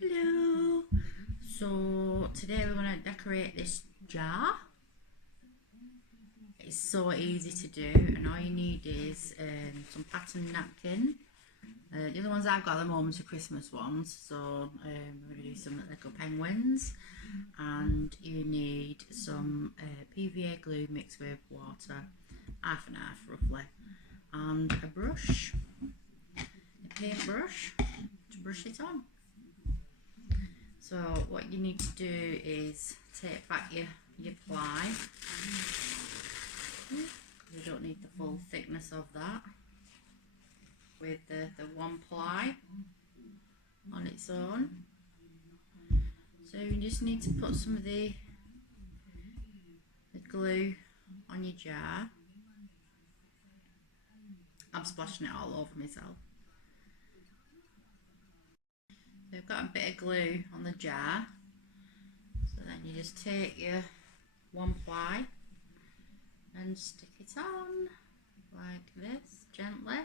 Hello. So today we're going to decorate this jar. It's so easy to do, and all you need is some pattern napkin. The other ones I've got at the moment are Christmas ones, so we're going to do some little penguins. And you need some PVA glue mixed with water, half and half roughly, and a brush, a paintbrush to brush it on. So what you need to do is take back your ply. You don't need the full thickness of that with the one ply on its own. So you just need to put some of the glue on your jar. I'm splashing it all over myself. So I've got a bit of glue on the jar. So then you just take your one ply and stick it on like this, gently.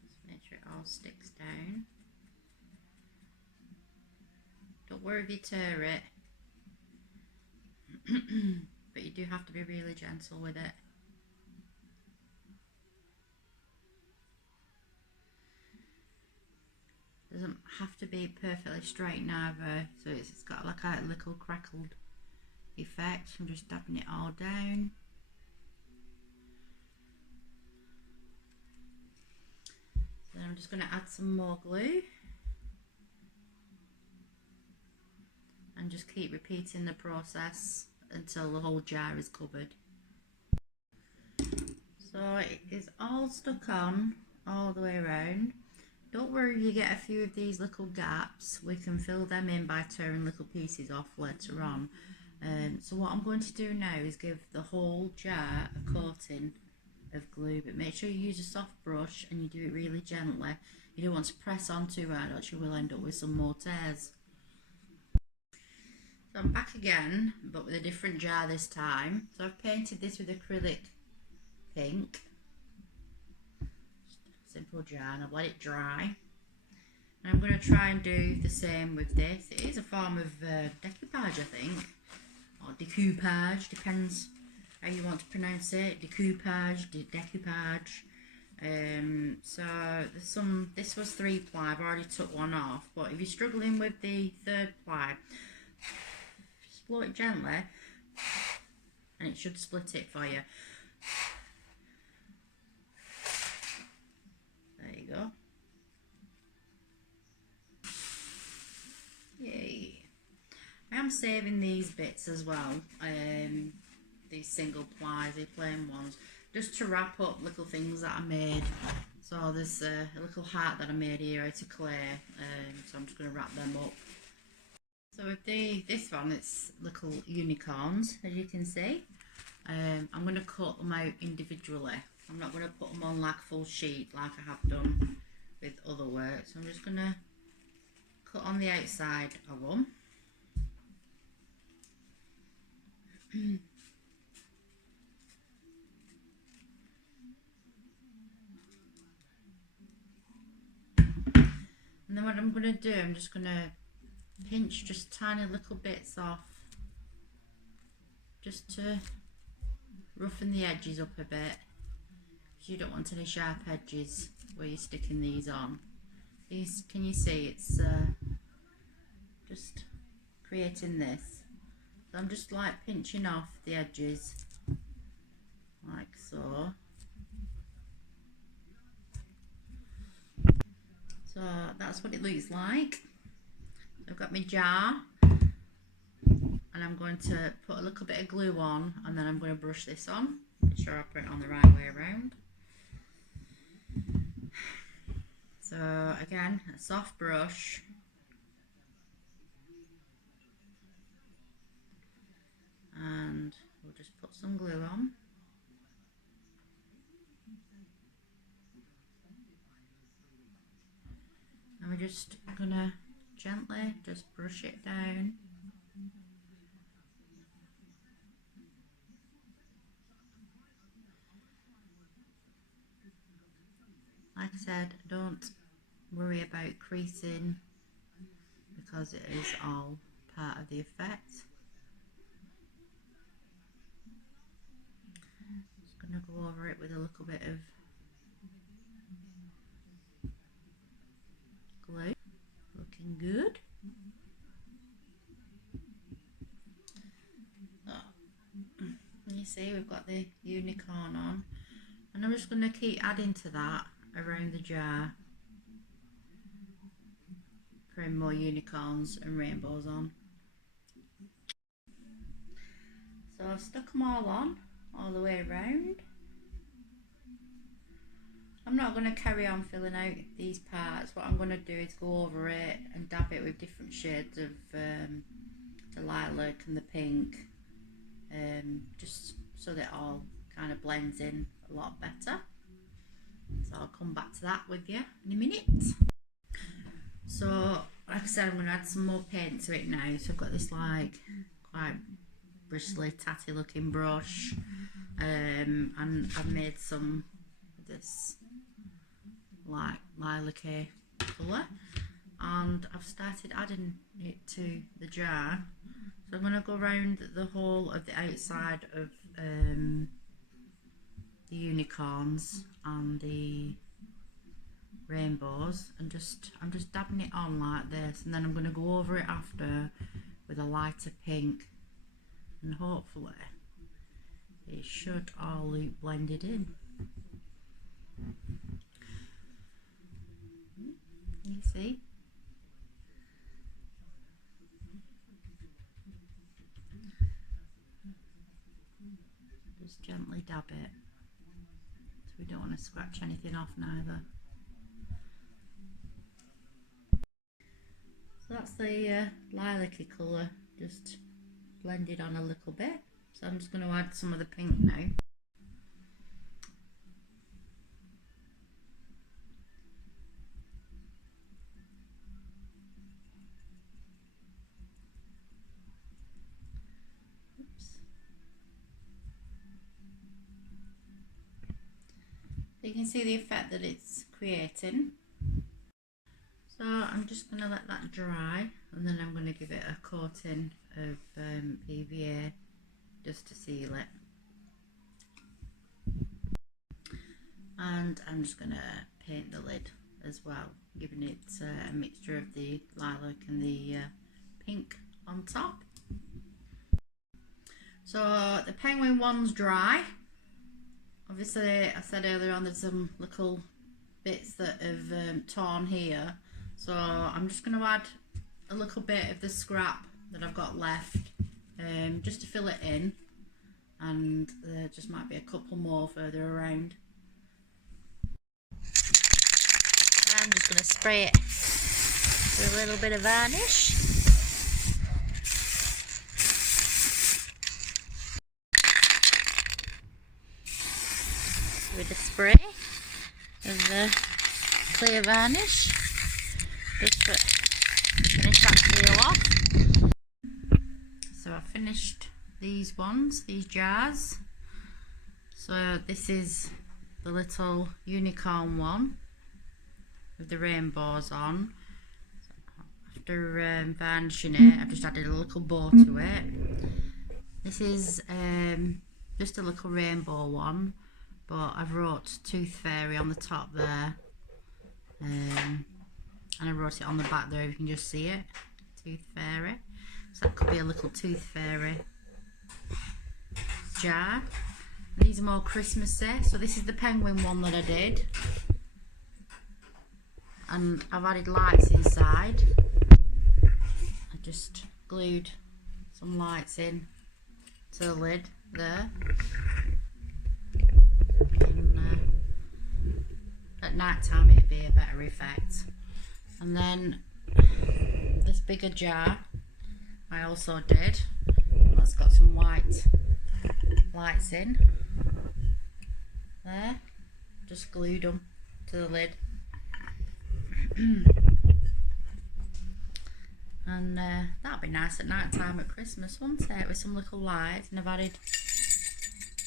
Just make sure it all sticks down. Don't worry if you tear it, but you do have to be really gentle with it. Doesn't have to be perfectly straight neither, so it's got like a little crackled effect. I'm just dabbing it all down. Then I'm just going to add some more glue and just keep repeating the process until the whole jar is covered. So it is all stuck on all the way around. Don't worry if you get a few of these little gaps, we can fill them in by tearing little pieces off later on. So what I'm going to do now is give the whole jar a coating of glue, but make sure you use a soft brush and you do it really gently. You don't want to press on too hard, or you will end up with some more tears. So I'm back again, but with a different jar this time. So I've painted this with acrylic pink. Simple jar, and I've let it dry. And I'm going to try and do the same with this. It is a form of decoupage, I think, or decoupage, depends how you want to pronounce it. Decoupage, decoupage. So there's some. This was 3 ply. I've already took one off. But if you're struggling with the 3rd ply, just blow it gently, and it should split it for you. There you go. Yay. I am saving these bits as well, these single plies, the plain ones, just to wrap up little things that I made. So there's a little heart that I made here out of clay, so I'm just going to wrap them up. So with this one, it's little unicorns, as you can see. I'm going to cut them out individually. I'm not going to put them on like full sheet like I have done with other work. So I'm just going to cut on the outside of them. And then what I'm going to do, I'm just going to pinch just tiny little bits off, just to roughen the edges up a bit, because you don't want any sharp edges where you're sticking these on. These, can you see, it's just creating this. So I'm just like pinching off the edges like so. So that's what it looks like. I've got my jar, and I'm going to put a little bit of glue on, and then I'm going to brush this on. Make sure I put it on the right way around. So again, a soft brush, and we'll just put some glue on. just gonna gently just brush it down. Like I said, don't worry about creasing because it is all part of the effect. Just gonna go over it with a little bit of glue. Looking good. You see we've got the unicorn on, and I'm just going to keep adding to that around the jar, putting more unicorns and rainbows on. So I've stuck them all on all the way around. I'm not going to carry on filling out these parts. What I'm going to do is go over it and dab it with different shades of the lilac and the pink, just so that it all kind of blends in a lot better. So I'll come back to that with you in a minute. So like I said, I'm going to add some more paint to it now. So I've got this like quite bristly, tatty looking brush, and I've made some of this like lilac-y colour, and I've started adding it to the jar. So I'm going to go around the whole of the outside of the unicorns and the rainbows, and I'm just dabbing it on like this, and then I'm going to go over it after with a lighter pink, and hopefully it should all look blended in. You see? Just gently dab it, so we don't want to scratch anything off neither. So that's the lilac-y colour just blended on a little bit. So I'm just going to add some of the pink now. You can see the effect that it's creating. So I'm just going to let that dry, and then I'm going to give it a coating of PVA just to seal it. And I'm just going to paint the lid as well, giving it a mixture of the lilac and the pink on top. So the penguin one's dry. Obviously, I said earlier on there's some little bits that have torn here, so I'm just going to add a little bit of the scrap that I've got left, just to fill it in, and there just might be a couple more further around. I'm just going to spray it with a little bit of varnish. With a spray of the clear varnish, just to finish that peel off. So I finished these jars. So this is the little unicorn one with the rainbows on. After varnishing it, I've just added a little bow to it. This is just a little rainbow one, but I've wrote Tooth Fairy on the top there, and I wrote it on the back there, you can just see it, Tooth Fairy. So that could be a little Tooth Fairy jar. These are more Christmassy. So this is the penguin one that I did, and I've added lights inside. I just glued some lights in to the lid there. And, at night time it'd be a better effect. And then this bigger jar I also did, that's got some white lights in there, just glued them to the lid. And that'll be nice at night time at Christmas, won't it? With some little lights, and I've added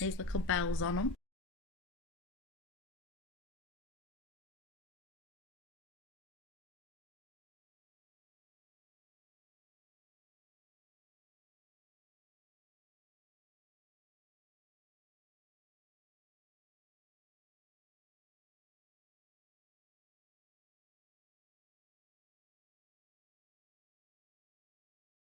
these little bells on them.